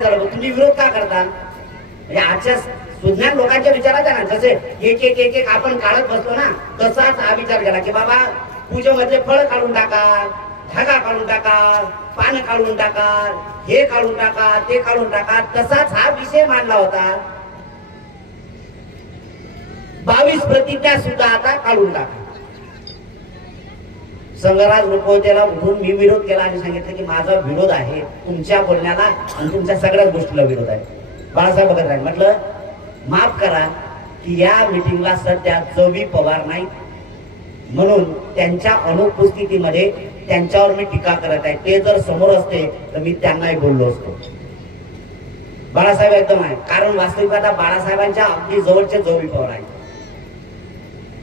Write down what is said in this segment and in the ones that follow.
तुम्ही विरोध का करता? म्हणजे आजच्या सुज्ञान लोकांच्या विचारात आहे ना, जसे एक एक एक एक आपण काढत बसतो ना, तसाच हा विचार केला की बाबा पूजेमधले फळ काढून टाका, धागा काढून टाका, पान काढून टाका, हे काढून टाका, ते काढून टाका. तसाच हा विषय मांडला होता. 22 प्रतिज्ञा सुद्धा आता काढून टाका. संगराज रुपवतेला उठून मी विरोध केला आणि सांगितलं की माझा विरोध आहे तुमच्या बोलण्याला आणि तुमच्या सगळ्याच गोष्टीला विरोध आहे. बाळासाहेब बघत राहील. म्हटलं माफ करा की या मीटिंगला सध्या जवी पवार नाही, म्हणून त्यांच्या अनुपस्थितीमध्ये त्यांच्यावर मी टीका करत आहे. ते जर समोर असते तर मी त्यांनाही बोललो असतो. बाळासाहेब एकदम आहे, कारण वास्तविक आता बाळासाहेबांच्या अगदी जवळचे जवी पवार आहे.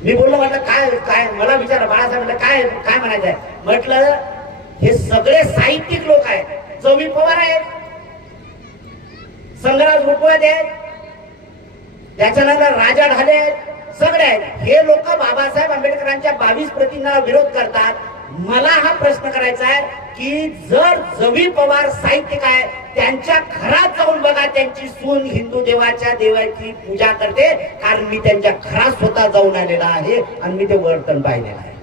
मी बोललो, म्हटलं काय काय मला विचारा. बाळासाहेब म्हटलं काय काय म्हणायचं आहे. म्हटलं हे सगळे साहित्यिक लोक आहेत. जवी पवार आहेत, संग्राम रुपवते आहेत, त्याच्यानंतर राजा ढाले आहेत, सगळे आहेत. हे लोक बाबासाहेब आंबेडकरांच्या 22 प्रतिज्ञांना विरोध करतात. मला हा प्रश्न करायचा आहे की जर जवी पवार साहित्यिक आहे, त्यांच्या घरात जाऊन बघा, त्यांची सून हिंदू देवाच्या देवाची पूजा करते. कारण मी त्यांच्या घरात स्वतः जाऊन आलेला आहे आणि मी ते वर्तन पाहिलेलं आहे.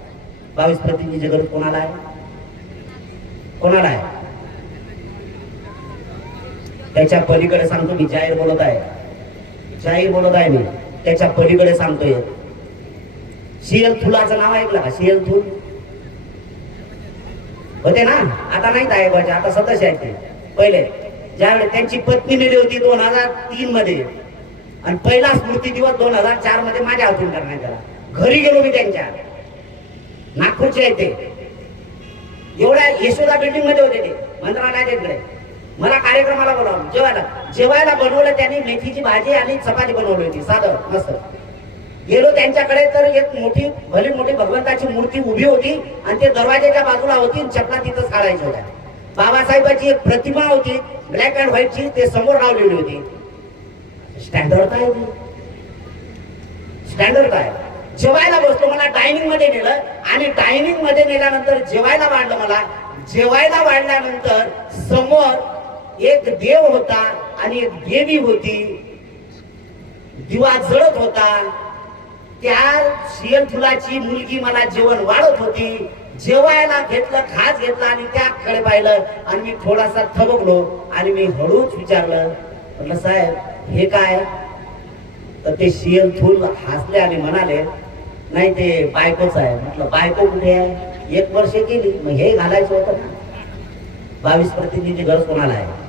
22 प्रतिज्ञेची गरज कोणाला आहे? कोणाला आहे? त्याच्या पलीकडे सांगतो मी, जाहीर बोलत आहे, जाहीर बोलत आहे मी. त्याच्या पलीकडे सांगतोय, सीएल थुलाचं नाव ऐकलं का? सीएल थुल होते ना, आता नाही आहे, आता सदस्य आहेत ते. पहिले ज्यावेळेस त्यांची पत्नी मेली होती 2003 मध्ये, आणि पहिला स्मृती दिवस 2004 मध्ये माझ्या हातून करण्यात आला. घरी गेलो मी त्यांच्या, नागपूरचे आहे ते. एवढ्या यशोदा बिल्डिंग मध्ये होते ते, मंत्रालयाच्या तिकडे. मला कार्यक्रमाला बोलावलं, जेवायला बनवलं त्यांनी. मेथीची भाजी आणि चपाती बनवली होती, साधं मस्त. गेलो त्यांच्याकडे तर एक मोठी भली मोठी भगवंताची मूर्ती उभी होती आणि ते दरवाजाच्या बाजूला होती. चपला तिथंच काढायच्या होत्या. बाबासाहेबांची एक प्रतिमा होती ब्लॅक अँड व्हाईटची, ते समोर लावलेली होती. स्टँडर्ड काय होती? स्टँडर्ड काय? जेवायला बसलो, मला डायनिंग मध्ये नेलं आणि डायनिंग मध्ये नेल्यानंतर जेवायला वाढलं. मला जेवायला वाढल्यानंतर समोर एक देव होता आणि एक देवी होती. दिवा जळत होता. त्या सीएल फुलाची मुलगी मला जेवण वाढत होती. जेवायला घेतलं, खास घेतला आणि त्याकडे पाहिलं आणि मी थोडासा थबकलो आणि मी हळूच विचारलं, म्हटलं साहेब हे काय? तर ते सीएल फुल हसले आणि म्हणाले, नाही ते बायकोच आहे. म्हटलं बायको कुठे आहे? 1 वर्ष केली, मग हे घालायचं होतं ना. 22 प्रतिज्ञेची गरज कोणाला आहे?